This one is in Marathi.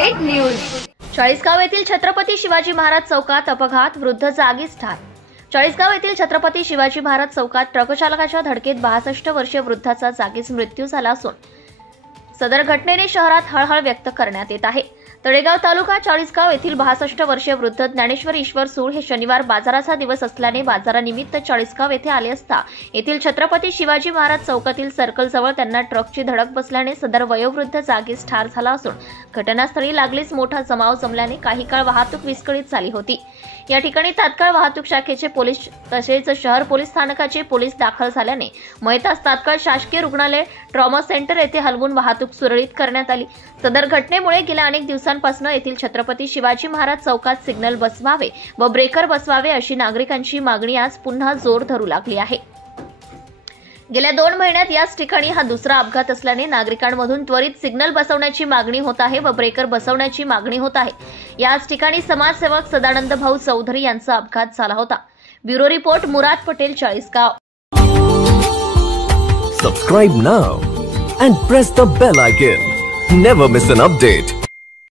Update news. चाळीसगाव येथील छत्रपती शिवाजी महाराज चौकात अपघात, वृद्ध जागीच ठार। चाळीसगाव येथील छत्रपती शिवाजी महाराज चौकात ट्रक चालकाच्या धडकेत 62 वर्षीय वृद्धाचा जागीच मृत्यू झाला असून सदर घटनेने शहरात हळहळ व्यक्त करण्यात येत आहे। तळेगाव तालुका चाळीसगाव येथील 62 वर्षीय वृद्ध ज्ञानेश्वर ईश्वर सूळ हे शनिवार बाजाराचा दिवस असल्याने बाजारानिमित्त चाळीसगाव येथे आले असता येथील छत्रपती शिवाजी महाराज चौकातील सर्कल जवळ त्यांना ट्रकची धडक बसल्याने सदर वयोवृद्ध जागीच ठार झाला असून घटनास्थळी लागलीच मोठा जमाव जमल्याने काही काळ वाहतूक विस्कळीत झाली होती। या ठिकाणी तात्काळ वाहतूक शाखेचे पोलीस तसेच शहर पोलीस स्थानकाचे पोलीस दाखल झाल्याने मयतास तात्काळ शासकीय रुग्णालय ट्रॉमा सेंटर येथे हलवून वाहतूक सुरळीत करण्यात आली। सदर घटनेमुळे गेल्या अनेक दिवसांपासून येथील छत्रपती शिवाजी महाराज चौकात सिग्नल बसवावे व ब्रेकर बसवावे अशी नागरिकांची मागणी आज पुन्हा जोर धरू लागली आहे। गेल्या 2 महिन्यात याच ठिकाणी हा दुसरा अपघात असल्याने नागरिकांमधून त्वरित सिग्नल बसवण्याची मागणी होत आहे व ब्रेकर बसवण्याची मागणी होत आहे। याच ठिकाणी समाजसेवक सदानंद भाऊ चौधरी यांचा अपघात झाला होता। Bureau report, Murad Patel, Chalisgaon. Subscribe now and press the bell icon. Never miss an update.